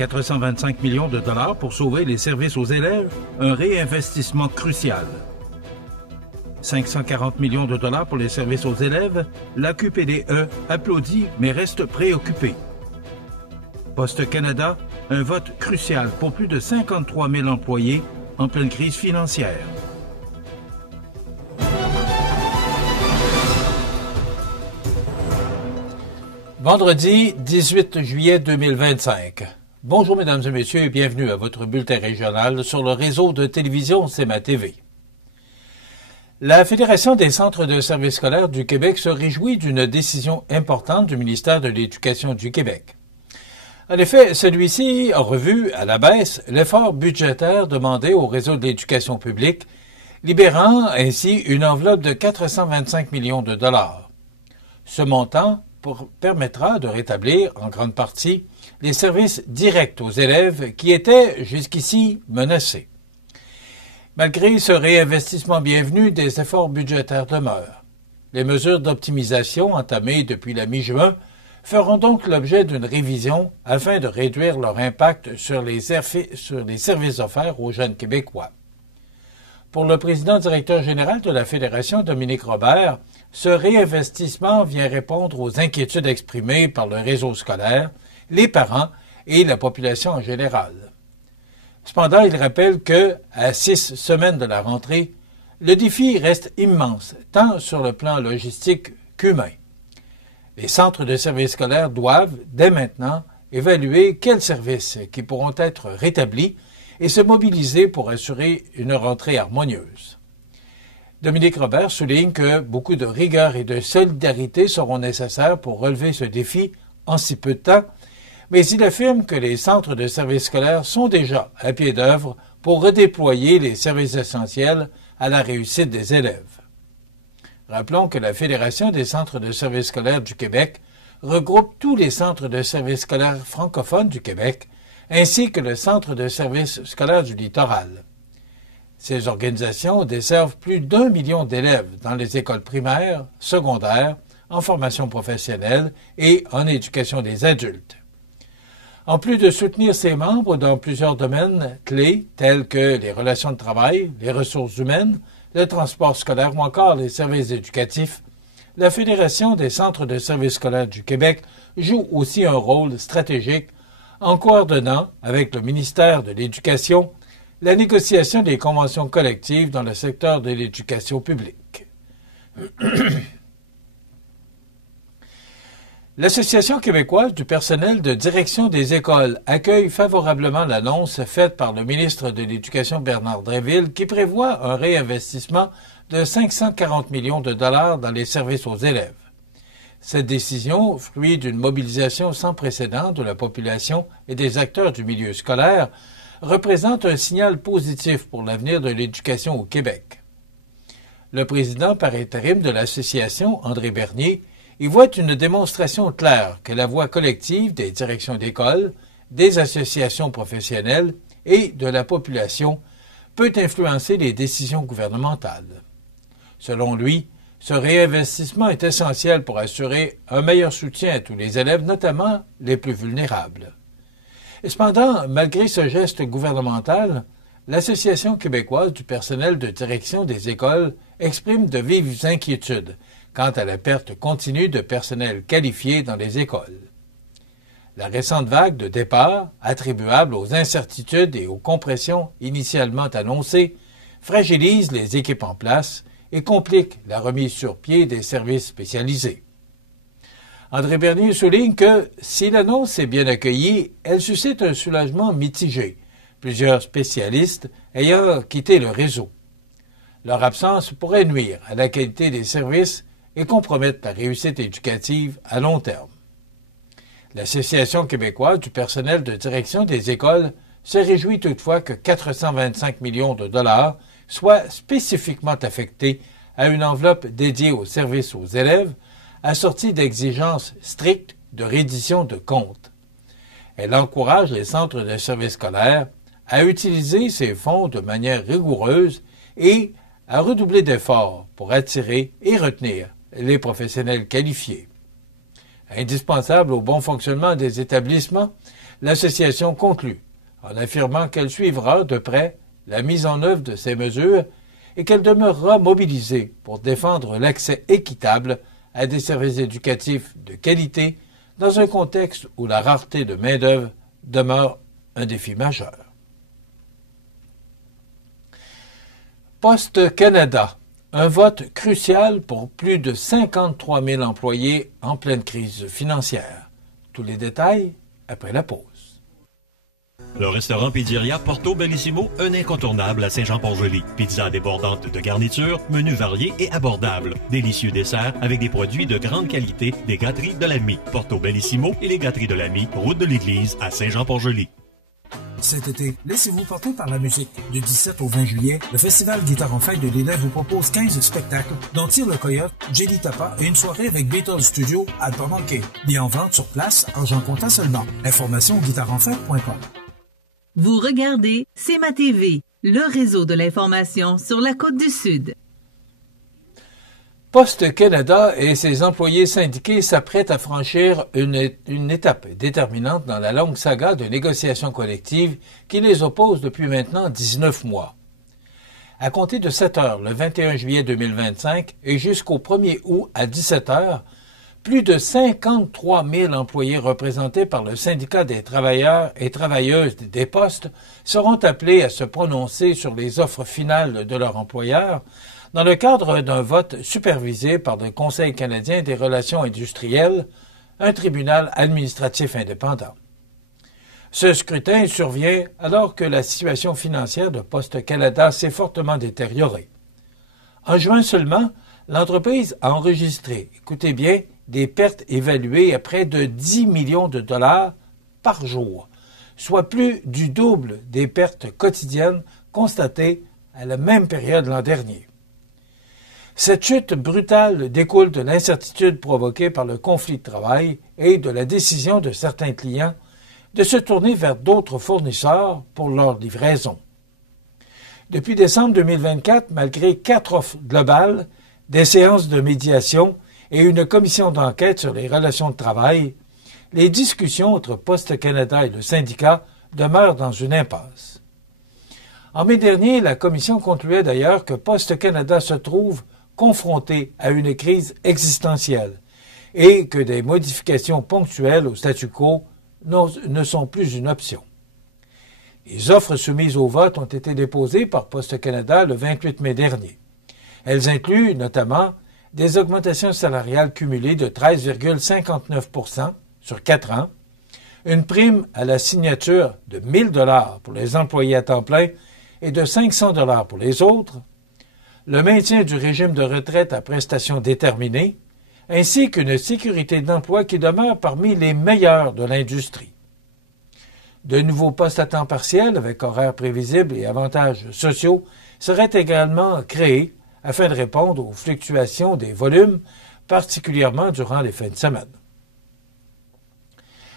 425 millions de dollars pour sauver les services aux élèves, un réinvestissement crucial. 540 millions de dollars pour les services aux élèves, la QPDE applaudit mais reste préoccupée. Poste Canada, un vote crucial pour plus de 53 000 employés en pleine crise financière. Vendredi 18 juillet 2025. Bonjour mesdames et messieurs et bienvenue à votre bulletin régional sur le réseau de télévision CEMA TV. La Fédération des centres de services scolaires du Québec se réjouit d'une décision importante du ministère de l'Éducation du Québec. En effet, celui-ci a revu à la baisse l'effort budgétaire demandé au réseau de l'éducation publique, libérant ainsi une enveloppe de 425 millions de dollars. Ce montant permettra de rétablir en grande partie les services directs aux élèves qui étaient jusqu'ici menacés. Malgré ce réinvestissement bienvenu, des efforts budgétaires demeurent. Les mesures d'optimisation entamées depuis la mi-juin feront donc l'objet d'une révision afin de réduire leur impact sur les services offerts aux jeunes Québécois. Pour le président-directeur général de la Fédération, Dominique Robert, ce réinvestissement vient répondre aux inquiétudes exprimées par le réseau scolaire, les parents et la population en général. Cependant, il rappelle que, à 6 semaines de la rentrée, le défi reste immense, tant sur le plan logistique qu'humain. Les centres de services scolaires doivent, dès maintenant, évaluer quels services qui pourront être rétablis et se mobiliser pour assurer une rentrée harmonieuse. Dominique Robert souligne que beaucoup de rigueur et de solidarité seront nécessaires pour relever ce défi en si peu de temps, mais il affirme que les centres de services scolaires sont déjà à pied d'œuvre pour redéployer les services essentiels à la réussite des élèves. Rappelons que la Fédération des centres de services scolaires du Québec regroupe tous les centres de services scolaires francophones du Québec, ainsi que le Centre de services scolaires du littoral. Ces organisations desservent plus d'1 million d'élèves dans les écoles primaires, secondaires, en formation professionnelle et en éducation des adultes. En plus de soutenir ses membres dans plusieurs domaines clés tels que les relations de travail, les ressources humaines, le transport scolaire ou encore les services éducatifs, la Fédération des centres de services scolaires du Québec joue aussi un rôle stratégique en coordonnant avec le ministère de l'Éducation la négociation des conventions collectives dans le secteur de l'éducation publique. L'Association québécoise du personnel de direction des écoles accueille favorablement l'annonce faite par le ministre de l'Éducation Bernard Drinville qui prévoit un réinvestissement de 540 millions de dollars dans les services aux élèves. Cette décision, fruit d'une mobilisation sans précédent de la population et des acteurs du milieu scolaire, représente un signal positif pour l'avenir de l'éducation au Québec. Le président par intérim de l'association, André Bernier, y voit une démonstration claire que la voix collective des directions d'école, des associations professionnelles et de la population peut influencer les décisions gouvernementales. Selon lui, ce réinvestissement est essentiel pour assurer un meilleur soutien à tous les élèves, notamment les plus vulnérables. Cependant, malgré ce geste gouvernemental, l'Association québécoise du personnel de direction des écoles exprime de vives inquiétudes quant à la perte continue de personnel qualifié dans les écoles. La récente vague de départ, attribuable aux incertitudes et aux compressions initialement annoncées, fragilise les équipes en place et complique la remise sur pied des services spécialisés. André Bernier souligne que, si l'annonce est bien accueillie, elle suscite un soulagement mitigé, plusieurs spécialistes ayant quitté le réseau. Leur absence pourrait nuire à la qualité des services et compromettre la réussite éducative à long terme. L'Association québécoise du personnel de direction des écoles se réjouit toutefois que 425 millions de dollars soient spécifiquement affectés à une enveloppe dédiée aux services aux élèves, assortie d'exigences strictes de reddition de comptes. Elle encourage les centres de services scolaires à utiliser ces fonds de manière rigoureuse et à redoubler d'efforts pour attirer et retenir les professionnels qualifiés. Indispensable au bon fonctionnement des établissements, L'association conclut en affirmant qu'elle suivra de près la mise en œuvre de ces mesures et qu'elle demeurera mobilisée pour défendre l'accès équitable à des services éducatifs de qualité dans un contexte où la rareté de main-d'œuvre demeure un défi majeur. Poste Canada, un vote crucial pour plus de 53 000 employés en pleine crise financière. Tous les détails après la pause. Le restaurant Pizzeria Porto Bellissimo, un incontournable à Saint-Jean-Port-Joli. Pizza débordante de garniture, menu varié et abordable. Délicieux dessert avec des produits de grande qualité des gâteries de l'Ami. Porto Bellissimo et les gâteries de l'Ami, route de l'église à Saint-Jean-Port-Joli. Cet été, laissez-vous porter par la musique. Du 17 au 20 juillet, le Festival Guitare en Fête de Lille vous propose 15 spectacles, dont Tire le Coyote, Jelly Tapa et une soirée avec Beatles Studio à ne pas manquer. Billets en vente sur place, argent comptant seulement. Information guitaresenfête.com. Vous regardez CEMA TV, le réseau de l'information sur la Côte-du-Sud. Poste Canada et ses employés syndiqués s'apprêtent à franchir une étape déterminante dans la longue saga de négociations collectives qui les oppose depuis maintenant 19 mois. À compter de 7 heures le 21 juillet 2025 et jusqu'au 1er août à 17 heures, plus de 53 000 employés représentés par le syndicat des travailleurs et travailleuses des postes seront appelés à se prononcer sur les offres finales de leur employeur dans le cadre d'un vote supervisé par le Conseil canadien des relations industrielles, un tribunal administratif indépendant. Ce scrutin survient alors que la situation financière de Poste Canada s'est fortement détériorée. En juin seulement, l'entreprise a enregistré, écoutez bien, des pertes évaluées à près de 10 millions de dollars par jour, soit plus du double des pertes quotidiennes constatées à la même période l'an dernier. Cette chute brutale découle de l'incertitude provoquée par le conflit de travail et de la décision de certains clients de se tourner vers d'autres fournisseurs pour leur livraison. Depuis décembre 2024, malgré 4 offres globales, des séances de médiation et une commission d'enquête sur les relations de travail, les discussions entre Poste Canada et le syndicat demeurent dans une impasse. En mai dernier, la commission concluait d'ailleurs que Poste Canada se trouve confronté à une crise existentielle et que des modifications ponctuelles au statu quo ne sont plus une option. Les offres soumises au vote ont été déposées par Poste Canada le 28 mai dernier. Elles incluent notamment des augmentations salariales cumulées de 13,59 % sur 4 ans, une prime à la signature de 1 000 $ pour les employés à temps plein et de 500 $ pour les autres, le maintien du régime de retraite à prestations déterminées, ainsi qu'une sécurité d'emploi qui demeure parmi les meilleures de l'industrie. De nouveaux postes à temps partiel avec horaires prévisibles et avantages sociaux seraient également créés afin de répondre aux fluctuations des volumes, particulièrement durant les fins de semaine.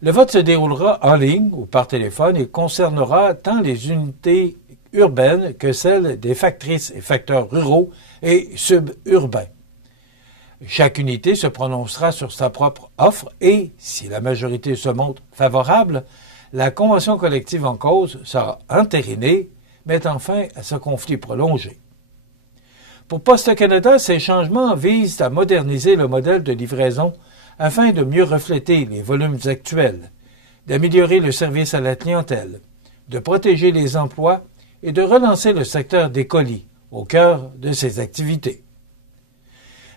Le vote se déroulera en ligne ou par téléphone et concernera tant les unités urbaines que celles des factrices et facteurs ruraux et suburbains. Chaque unité se prononcera sur sa propre offre et, si la majorité se montre favorable, la convention collective en cause sera entérinée, mettant fin à ce conflit prolongé. Pour Poste Canada, ces changements visent à moderniser le modèle de livraison afin de mieux refléter les volumes actuels, d'améliorer le service à la clientèle, de protéger les emplois et de relancer le secteur des colis au cœur de ses activités.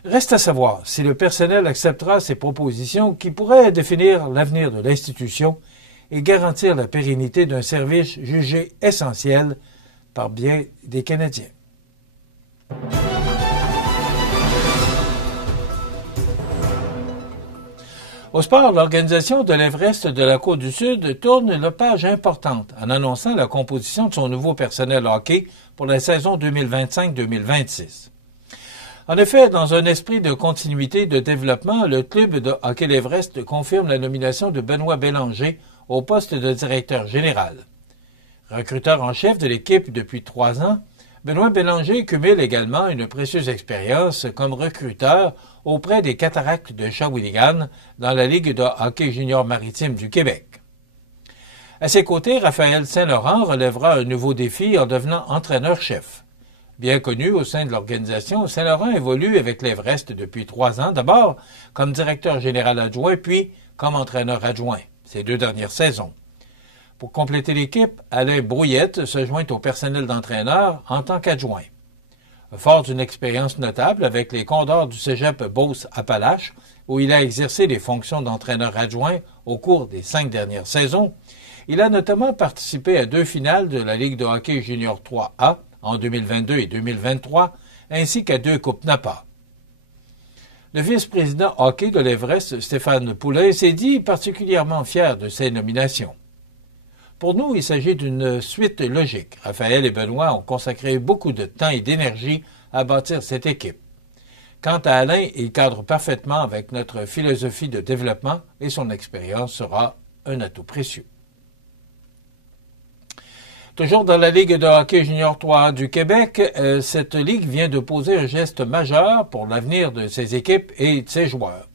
Reste à savoir si le personnel acceptera ces propositions qui pourraient définir l'avenir de l'institution et garantir la pérennité d'un service jugé essentiel par bien des Canadiens. Au sport, l'organisation de l'Everest de la Côte-du-Sud tourne une page importante en annonçant la composition de son nouveau personnel hockey pour la saison 2025-2026. En effet, dans un esprit de continuité et de développement, le club de hockey l'Everest confirme la nomination de Benoît Bélanger au poste de directeur général. Recruteur en chef de l'équipe depuis 3 ans, Benoît Bélanger cumule également une précieuse expérience comme recruteur auprès des Cataractes de Shawinigan dans la Ligue de hockey junior maritime du Québec. À ses côtés, Raphaël Saint-Laurent relèvera un nouveau défi en devenant entraîneur-chef. Bien connu au sein de l'organisation, Saint-Laurent évolue avec l'Everest depuis 3 ans, d'abord comme directeur général adjoint, puis comme entraîneur adjoint, ces 2 dernières saisons. Pour compléter l'équipe, Alain Brouillette se joint au personnel d'entraîneur en tant qu'adjoint. Fort d'une expérience notable avec les Condors du cégep Beauce-Appalaches, où il a exercé les fonctions d'entraîneur adjoint au cours des 5 dernières saisons, il a notamment participé à 2 finales de la Ligue de hockey junior 3A en 2022 et 2023, ainsi qu'à 2 Coupes Napa. Le vice-président hockey de l'Everest, Stéphane Poulain, s'est dit particulièrement fier de ces nominations. Pour nous, il s'agit d'une suite logique. Raphaël et Benoît ont consacré beaucoup de temps et d'énergie à bâtir cette équipe. Quant à Alain, il cadre parfaitement avec notre philosophie de développement et son expérience sera un atout précieux. Toujours dans la Ligue de hockey junior 3A du Québec, cette ligue vient de poser un geste majeur pour l'avenir de ses équipes et de ses joueurs.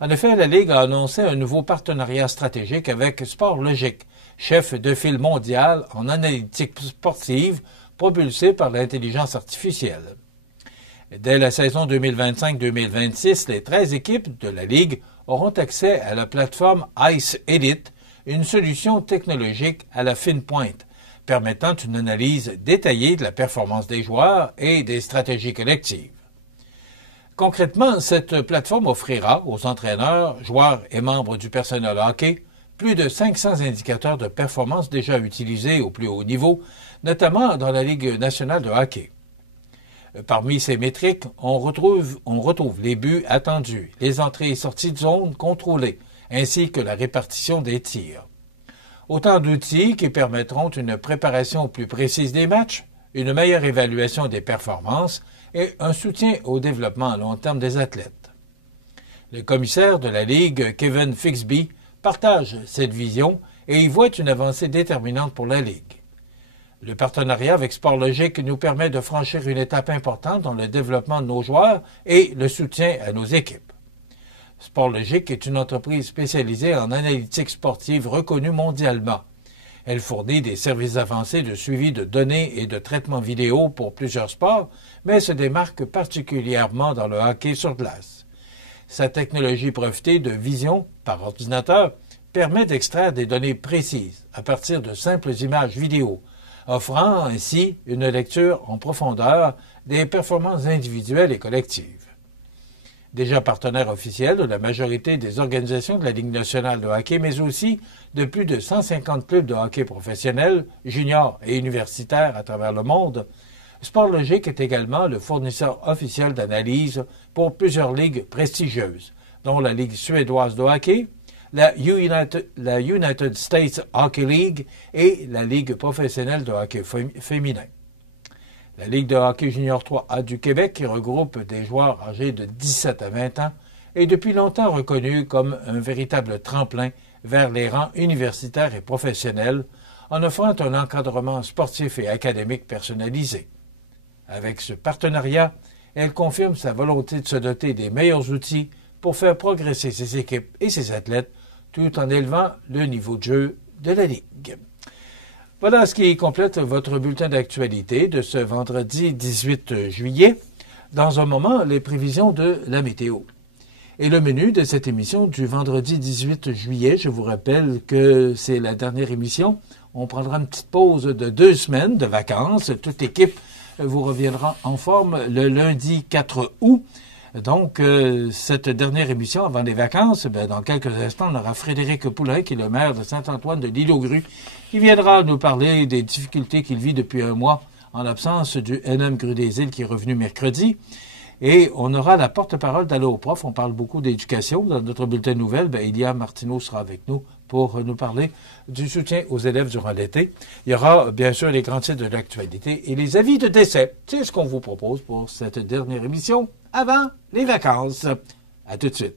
En effet, la Ligue a annoncé un nouveau partenariat stratégique avec Sportlogiq, chef de file mondial en analytique sportive propulsé par l'intelligence artificielle. Dès la saison 2025-2026, les 13 équipes de la Ligue auront accès à la plateforme Ice Edit, une solution technologique à la fine pointe, permettant une analyse détaillée de la performance des joueurs et des stratégies collectives. Concrètement, cette plateforme offrira aux entraîneurs, joueurs et membres du personnel hockey plus de 500 indicateurs de performance déjà utilisés au plus haut niveau, notamment dans la Ligue nationale de hockey. Parmi ces métriques, on retrouve les buts attendus, les entrées et sorties de zone contrôlées, ainsi que la répartition des tirs. Autant d'outils qui permettront une préparation plus précise des matchs, une meilleure évaluation des performances et un soutien au développement à long terme des athlètes. Le commissaire de la Ligue, Kevin Fixby, partage cette vision et y voit une avancée déterminante pour la Ligue. Le partenariat avec Sportlogiq nous permet de franchir une étape importante dans le développement de nos joueurs et le soutien à nos équipes. Sportlogiq est une entreprise spécialisée en analytique sportive reconnue mondialement. Elle fournit des services avancés de suivi de données et de traitement vidéo pour plusieurs sports, mais se démarque particulièrement dans le hockey sur glace. Sa technologie brevetée de vision par ordinateur permet d'extraire des données précises à partir de simples images vidéo, offrant ainsi une lecture en profondeur des performances individuelles et collectives. Déjà partenaire officiel de la majorité des organisations de la Ligue nationale de hockey, mais aussi de plus de 150 clubs de hockey professionnels, juniors et universitaires à travers le monde, Sportlogiq est également le fournisseur officiel d'analyse pour plusieurs ligues prestigieuses, dont la Ligue suédoise de hockey, la United States Hockey League et la Ligue professionnelle de hockey féminin. La Ligue de hockey junior 3A du Québec, qui regroupe des joueurs âgés de 17 à 20 ans, est depuis longtemps reconnue comme un véritable tremplin vers les rangs universitaires et professionnels, en offrant un encadrement sportif et académique personnalisé. Avec ce partenariat, elle confirme sa volonté de se doter des meilleurs outils pour faire progresser ses équipes et ses athlètes, tout en élevant le niveau de jeu de la Ligue. Voilà ce qui complète votre bulletin d'actualité de ce vendredi 18 juillet. Dans un moment, les prévisions de la météo. Et le menu de cette émission du vendredi 18 juillet, je vous rappelle que c'est la dernière émission. On prendra une petite pause de 2 semaines de vacances. Toute équipe vous reviendra en forme le lundi 4 août. Donc, cette dernière émission avant les vacances, dans quelques instants, on aura Frédéric Poulain, qui est le maire de Saint-Antoine de l'Île-aux-Grues, qui viendra nous parler des difficultés qu'il vit depuis un mois en l'absence du NM Grue des Îles qui est revenu mercredi. Et on aura la porte-parole d'Allo Prof. On parle beaucoup d'éducation. Dans notre bulletin de nouvelles, Ilia Martineau sera avec nous pour nous parler du soutien aux élèves durant l'été. Il y aura bien sûr les grands titres de l'actualité et les avis de décès. C'est ce qu'on vous propose pour cette dernière émission avant les vacances. À tout de suite.